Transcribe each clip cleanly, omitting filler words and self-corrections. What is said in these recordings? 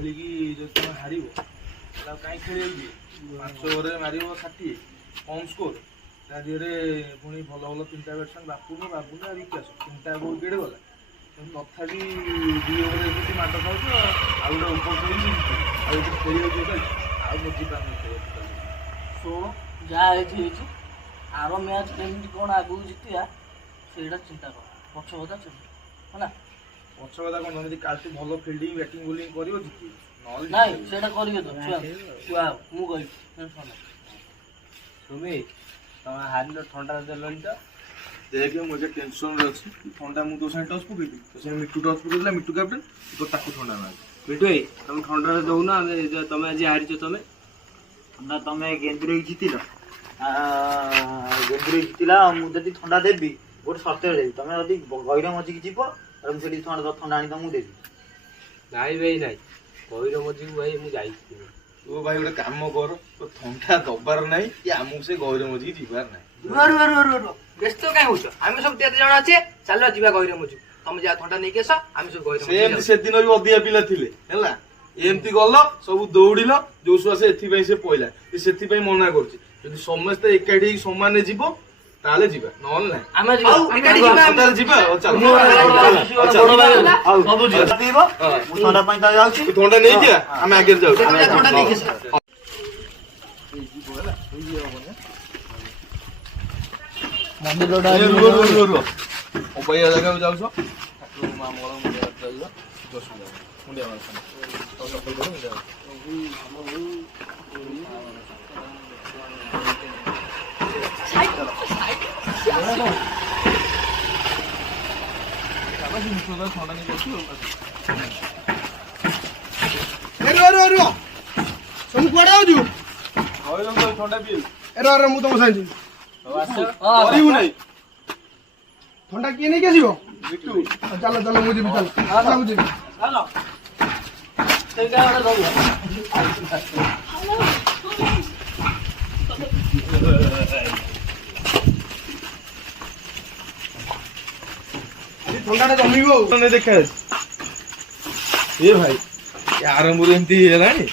ଖେଳିକି ଯଦି ତମେ ହାରିବ ତାହେଲେ କାହିଁ ଖେଳିବାକୁ ଯିବେ? 5 ଓଭରରେ ମାରିବ 60 କମ୍ ସ୍କୋର, ତା ଦେହରେ ପୁଣି ଭଲ ଭଲ 3ଟା ବ୍ୟାଟ୍ସମ୍ୟାନ୍ ବାପୁନୁ ଆଉ ବିକାଶ 3ଟା ୱିକେଟ୍ ଗଲା। ତଥାପି 2 ଓଭର ଏମିତି ମାଡ଼ ଖାଉଛ, ଆଉ ଗୋଟେ ଓଭର ଖେଳିକି ଆଉ ଏଠି ଖେଳିବାକୁ ଯିବେ ଆଉ ବୁଝିପାରୁନି ଖେଳିବାକୁ। ଶୁଣ ଯାହା ହେଇଛି ହେଇଛି, ଆର ମ୍ୟାଚ୍ କେମିତି କ'ଣ ଆଗକୁ ଜିତିବା ସେଇଟା ଚିନ୍ତା କର, ପଛ କଥା ଚିନ୍ତା ହେଲା। ପଛ କଥା କ'ଣ, ତମେ ଯଦି କାଲିଠୁ ଭଲ ଫିଲ୍ଡିଂ ବ୍ୟାଟିଂ ବୋଲିଂ କରିବ ଜିତିବ, ନହେଲେ ନାଇଁ ସେଇଟା କରିବେ ତ ଛୁଆ ମୁଁ କହିବି। ସୁମି ତମେ ହାରିଲ, ଥଣ୍ଡା ଦେଲନି ତ? ଦେଖେ ମୁଁ ଏବେ ଟେନସନରେ ଅଛି, ଥଣ୍ଡା ମୁଁ ତୋ ସାଙ୍ଗେ ଟସ୍ ପକେଇବି, ତୋ ସାଙ୍ଗେ ମିଟୁ ଟସ୍ ପକେଇଥିଲା, ମିଟୁ କ୍ୟାପ୍ଟେନ୍, ତ ତାକୁ ଥଣ୍ଡା ମାରି। ମିଟୁ ଭାଇ ତମେ ଥଣ୍ଡାରେ ଦଉନ, ତମେ ଆଜି ହାରିଛ। ତମେ ଗେନ୍ଦୁରେଇ ଜିତିଲ, ଗେନ୍ଦୁରେଇ ଜିତିଲା। ମୁଁ ଯଦି ଥଣ୍ଡା ଦେବି ଗୋଟେ ସର୍ତ୍ତରେ ଦେବି, ତମେ ଯଦି ଗହିର ମଝିକି ଯିବ ତାହେଲେ ମୁଁ ସେଠି ଥଣ୍ଡା ଆଣି ତମକୁ ଦେବି। ନାଇଁ ଭାଇ ନାଇଁ, ଗହିର ମଝିକୁ ଭାଇ ମୁଁ ଯାଇଛି। ତୁ ଭାଇ ଗୋଟେ କାମ କର, ତୋ ଥଣ୍ଡା ଦବାର ନାହିଁ କି ଆମକୁ ସେ ଗହିର ମଝିକି ଯିବାର ନାହିଁ। ବ୍ୟସ୍ତ କାଇଁ ହଉଛ? ଆମେ ସବୁ 3 ଜଣ ଅଛେ, ଚାଲ ଯିବା ଗହିର ମଝିକୁ। ତମେ ଯାହା ଥଣ୍ଡା ନେଇକି ଆସ, ଆମେ ସବୁ ଗହିର ମଝିକୁ। ସେମିତି ସେଦିନ ବି ଅଧିକା ପିଲା ଥିଲେ ହେଲା, ଏମିତି ଗଲ ସବୁ ଦୌଡ଼ିଲ, ଯୋଉ ଛୁଆ ସେ ଏଥିପାଇଁ ସେ ପଇଲା, ସେଥିପାଇଁ ମନା କରୁଛି। ଯଦି ସମସ୍ତେ ଏକାଠି ହେଇକି ସମାନରେ ଯିବ ତାହେଲେ ଯିବା, ନହେଲେ ନାହିଁ। ଆମେ ଯିବା ଯିବା ଥଣ୍ଡା ପାଇଁ ଯାଉଛି, ଥଣ୍ଡା ନେଇଯିବା, ଆମେ ଆଗରେ ଯାଉଛୁ। ଥଣ୍ଡା ନେଇକି ମନ୍ଦିରଟା ଅବାଇଆ ଜାଗାକୁ ଯାଉଛ, ମା ମଳ ମୁଣ୍ଡିଆ ଯାଉଛ, ମୁଣ୍ଡିଆ ଥଣ୍ଡା ନେଇ ଯାଉଛୁ। ସବୁ କୁଆଡେ ଯାଉଛୁ? ଥଣ୍ଡା ପିଇବୁ ମୁଁ ତମ ସାଙ୍ଗେ ଯିବି। କରିବୁ ନାହିଁ। ଥଣ୍ଡା କିଏ ନେଇକି ଆସିବ? ମିଟୁ ଚାଲ ମୁଁ ଯିବି, ଚାଲ ମୁଁ ଯିବି। ସେଇଟା ଗୋଟେ ଦବ। ଥଣ୍ଡାଟା ଜମିବ ଆଉ ଦେଖାଯାଉଛି। ଏ ଭାଇ ଆରମ୍ଭରୁ ଏମିତି ହେଲାଣି।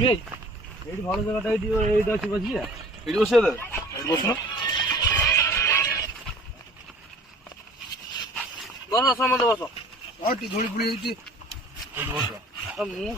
ଏଇଠି ଭଲ ଜାଗାଟା ଏଇଠି ଅଛି ବସିବା। ଏଇଠି ବସିବା ଦାଦା, ଏଇଠି ବସୁନ। ବସ ସମସ୍ତେ ବସ। ଟିକେ ଧୂଳି ଫୁଳି ହେଇଛି। ଏଇଠି ବସ। ମୁଁ